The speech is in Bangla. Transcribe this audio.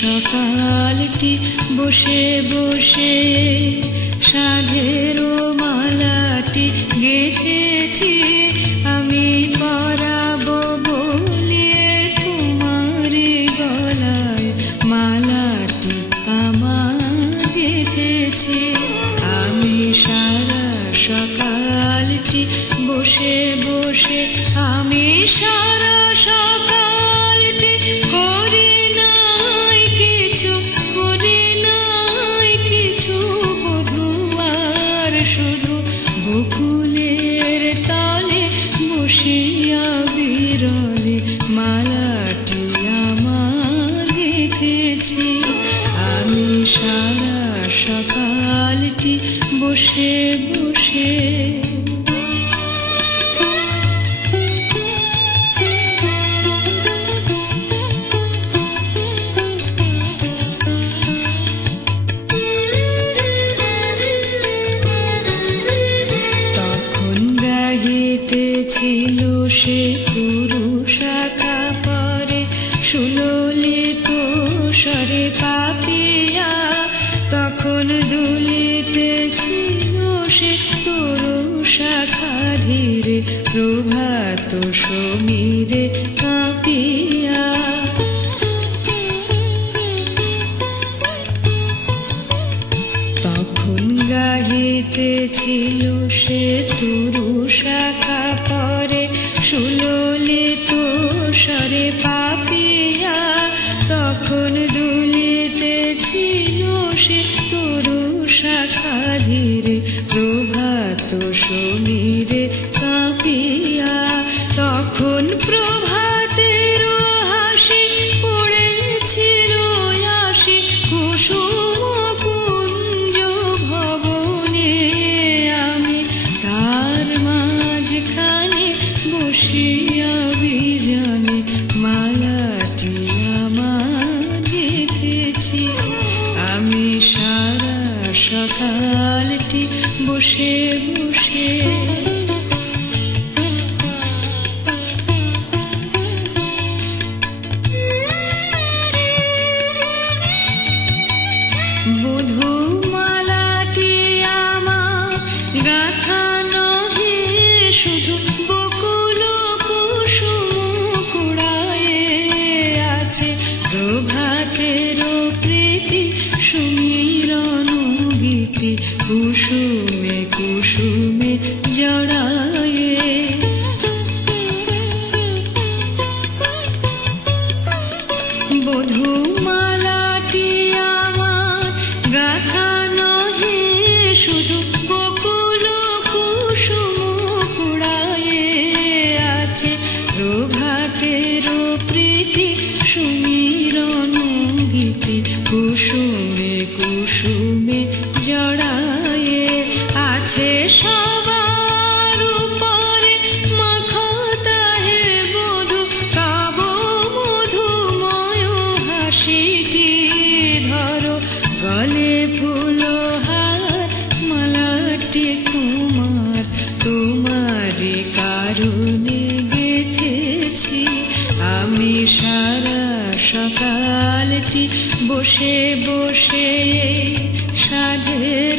সকালটি বসে বসে সাধের মালাটি গেঁথেছি আমি পরাবো বলিয়ে তোমার গলায় মালাটি আমার গেঁথেছি আমি সারা সকালটি বসে বসে আমি সারা সকালটি করি নাই কিছু বধুয়ার শুধু বকুলের তলে বসিয়া বিরলে মালাটি আমার গেঁথেছি আমি সারা সকালটি বসে বসে ছিল সে পুরুষাকা পরে সুললিত স্বরে পাপিয়া তখন দুলিতেছিল সে পুরুষাখা ধীরে প্রভাত সমীরে কাঁপিয়া তখন গাহিতেছিল সে পুরুষাখা পরে সুললিত স্বরে পাপিয়া তখন দুলিতেছিল সে পুরুষাখা ধীরে প্রভাত সমীরে কাঁপিয়া তখন প্রভাতের হাসি পড়েছিল আসি কুসুম কুঞ্জ ভবনে আমি তার মাঝখানে বসিয়া বিজনে মালাটি আমার গেঁথেছি আমি সারা সকালটি বসে বসে বধূমালাটি আমার গাথা নহে শুধু বকুল কুসুম কুড়ায়ে আছে প্রভাতের প্রীতি সুমিরন গীতি কুসুমে কুসুমে জড়ায়ে বধূমালাটি আমার গাথা নহে শুধু বকুল কুসুম কুড়ায়ে আছে প্রভাতের প্রীতি সুমিরন গীতি কুসুমে কুসুমে জড়ায়ে আছে সবার উপরে মাখতা হে বধূ কাব মধুময় হাসিটি ধরো গলে ফুলহার মালাটি তোমারি কারণে গেঁথেছি আমি সারা সকালটি বসে বসে সাধের